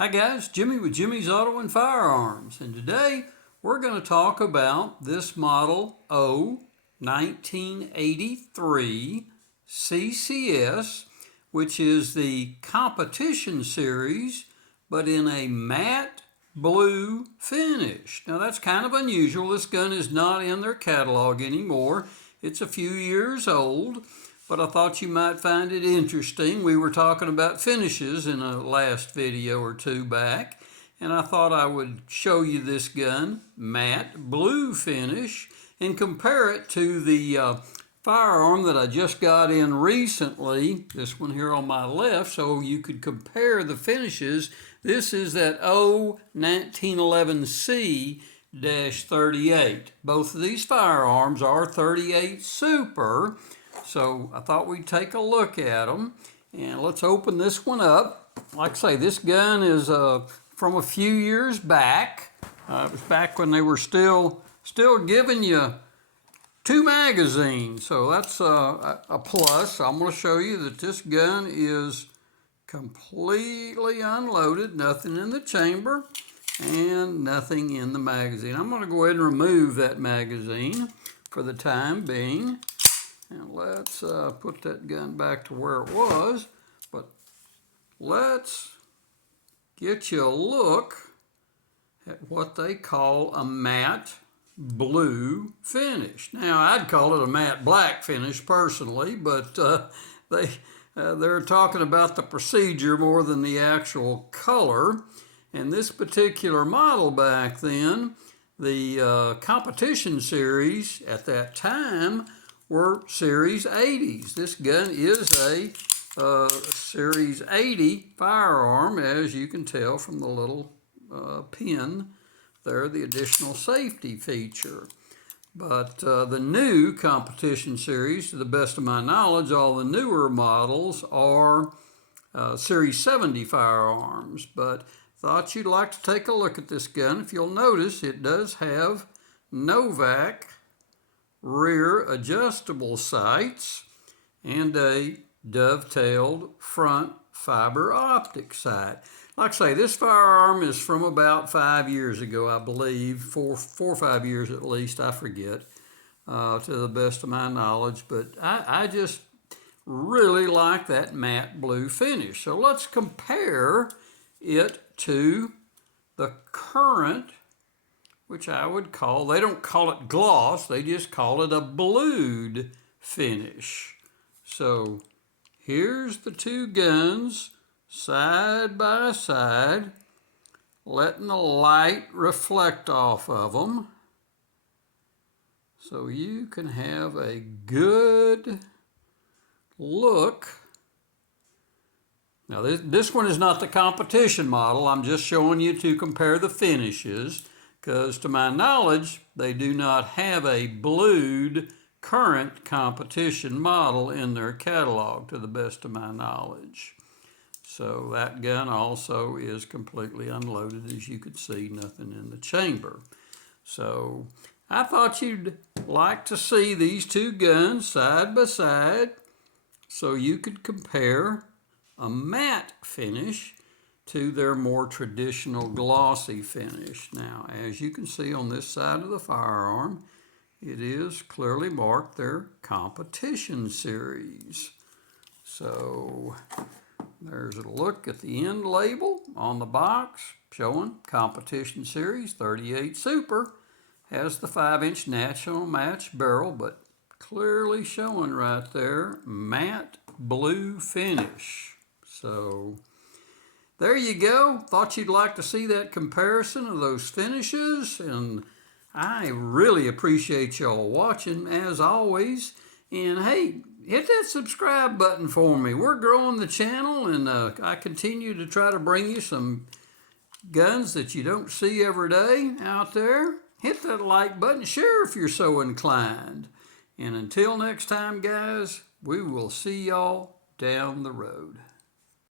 Hi guys, Jimmy with Jimmy's Auto and Firearms, and today we're going to talk about this model O1983CCS, which is the competition series, but in a matte blue finish. Now that's kind of unusual. This gun is not in their catalog anymore. It's a few years old, but I thought you might find it interesting. We were talking about finishes in a last video or two back, and I thought I would show you this gun, matte blue finish, and compare it to the firearm that I just got in recently, this one here on my left, so you could compare the finishes. This is that O1911C-38. Both of these firearms are 38 Super. So I thought we'd take a look at them, and let's open this one up. Like I say, this gun is from a few years back. It was back when they were still giving you 2 magazines, so that's a plus. I'm going to show you that this gun is completely unloaded, nothing in the chamber and nothing in the magazine. I'm going to go ahead and remove that magazine for the time being. And let's put that gun back to where it was, but let's get you a look at what they call a matte blue finish. Now, I'd call it a matte black finish personally, but they're talking about the procedure more than the actual color. And this particular model back then, the competition series at that time, were Series 80s. This gun is a Series 80 firearm, as you can tell from the little pin there, the additional safety feature. But the new competition series, to the best of my knowledge, all the newer models are Series 70 firearms. But thought you'd like to take a look at this gun. If you'll notice, it does have Novak rear adjustable sights and a dovetailed front fiber optic sight. Like I say, this firearm is from about 5 years ago, I believe, four or 5 years at least, I forget, to the best of my knowledge, but I just really like that matte blue finish. So let's compare it to the current, which I would call, they don't call it gloss, they just call it a blued finish. So here's the two guns side by side, letting the light reflect off of them so you can have a good look. Now this one is not the competition model, I'm just showing you to compare the finishes, because to my knowledge, they do not have a blued current competition model in their catalog, to the best of my knowledge. So that gun also is completely unloaded, as you could see, nothing in the chamber. So I thought you'd like to see these two guns side by side so you could compare a matte finish to their more traditional glossy finish. Now, as you can see on this side of the firearm, it is clearly marked their competition series. So there's a look at the end label on the box showing competition series 38 Super. Has the 5-inch natural match barrel, but clearly showing right there matte blue finish. So there you go. Thought you'd like to see that comparison of those finishes, and I really appreciate y'all watching as always. And hey, hit that subscribe button for me. We're growing the channel, and I continue to try to bring you some guns that you don't see every day out there. Hit that like button, share if you're so inclined. And until next time, guys, we will see y'all down the road.